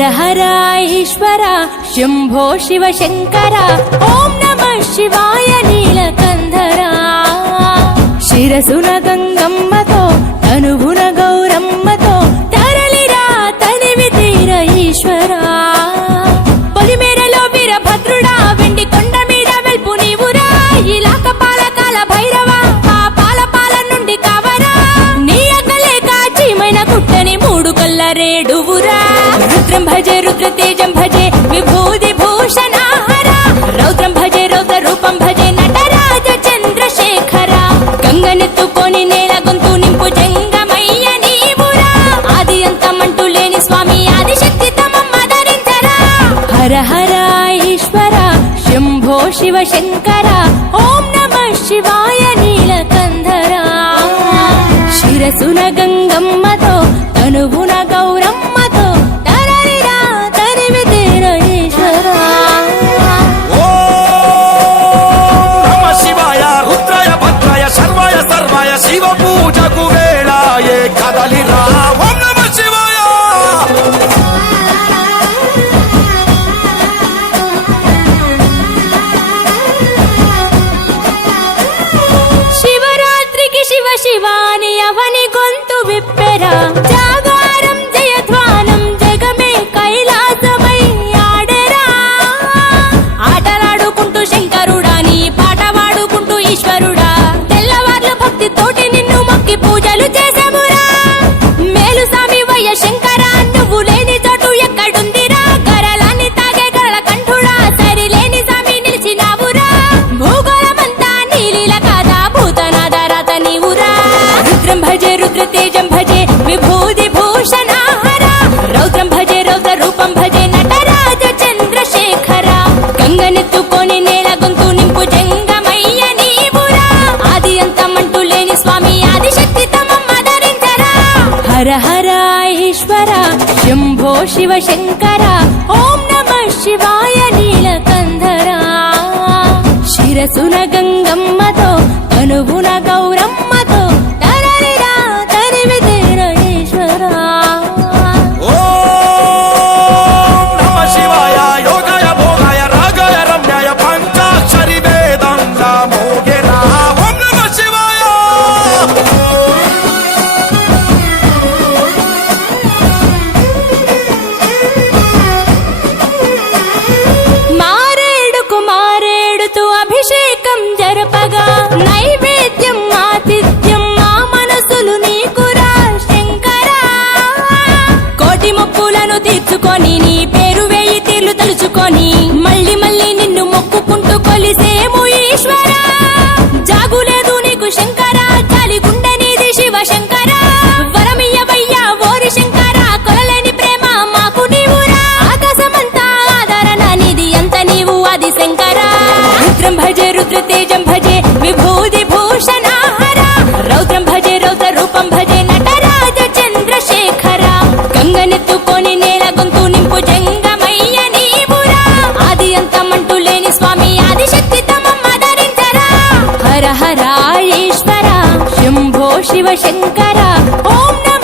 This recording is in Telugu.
హర హర ఈశ్వర శంభో శివ శంకర ఓం నమః శివాయ నీలకంధర శిరసున గంగమ్మతో తనువున గౌరమ్మతో తరలిరా తనివి తీర ఈశ్వర పొలిమేరలో వీరభద్రుడా వెండి కొండ మీద వెల్పు నీవురా ఇలాక పాలకాల భైరవ ఆ పాల నుండి కావరా నీ అగ్గలేక చీమైన కుట్టని మూడు కల్ల రేడువురా రుద్రం భజే రుద్ర తేజం భజే విభూది భూషణ హర రౌద్రం భజే రౌద్ర రూపం భజే నటరాజ చంద్రశేఖర గంగనెత్తుకొని నేల గొంతు నింపు జంగమయ్య నీవురా ఆది అంతమంటూ లేని స్వామి ఆదిశక్తి తమమ్మ ధరించరా హర హర ఈశ్వర శంభో శివ శంకర ఓం నమః శివాయ నీలకంధర శిరసున గంగమ్మతో తనువున గౌరమ్మతో తరలిరా తనివి తీర ఈశ్వర నమ శివాయ రుద్రాయ భద్రాయ సర్వాయ సర్వాయ శివ పూజకు వేళాయే కదలిరా ఓం నమ శివాయ శివరాత్రికి శివ శివాని అవని గొంతు విప్పెరా జాగారం జయధ్వానం జగమే కైలాసమై ఆడెరా ఆటలాడుకుంటూ శంకరుడా నీ పాట వాడుకుంటూ ఈశ్వరుడా తెల్లవార్లు భక్తితోటి నిన్ను మొక్కి పూజలు చేసామురా మేలు స్వామి వయ్య శంకర నువ్వు లేని చోటు ఎక్కడుందిరా గరలాన్ని తాగే గరళ కంఠుడా సరిలేని స్వామి నిలిచినావురా భూగోళమంతా నీలీల కాదా భూతనాద రాత నీవురా రుద్రం భజే రుద్ర తేజం భజే విభూది భూషణ హర రౌద్రం భజే రౌద్ర రూపం భజే నటరాజ చంద్రశేఖర గంగనెత్తుకొని నేల గొంతు నింపు జంగమయ్య నీవురా ఆది అంతమంటూ లేని స్వామి ఆదిశక్తి తమమ్మ ధరించరా హర హర ఈశ్వర శంభో శివ శంకర ఓం నమః శివాయ నీలకంధర శిరసున గంగమ్మతో తనువున గౌరమ్మతో తరలిరా తనివి తీర ఈశ్వర ఓం నమ శివాయ యోగాయ భోగాయ రాగాయ రమ్యాయ పంచాక్షరి వేదంగా మోగెరా ఓం నమ శివాయ మారేడుకు మారేడుతూ అభిషేకం జరపగా నైవేద్యం ఆతిథ్యం మా మనసులు నీకురా శంకర కోటి మొక్కులను తీర్చుకొని నీ పేరు వేయి తీర్లు తలుచుకొని మళ్ళీ మళ్ళీ నిన్ను మొక్కుకుంటూ కొలిసేము ఈశ్వర జాగులేదు నీకు శంకర జాలి గుండె నీది శివ శంకర వరమియ్యవయ్యా ఓరి శంకర కొలలేని ప్రేమ మాకు నీవురా ఆకాశమంతా ఆదరణ నీది అంత నీవు ఆది శంకర రుద్రం భజే రుద్ర తేజం భజే విభూది భూషణ హర రౌద్రం భజే రౌద్ర రూపం భజే నటరాజ చంద్రశేఖర గంగనెత్తుకొని నేల గొంతు నింపు జంగమయ్య నీవురా ఆది అంతమంటూ లేని స్వామి ఆదిశక్తి తమమ్మ ధరించరా హర హర ఈశ్వర శంభో శివ శంకర ఓం నమః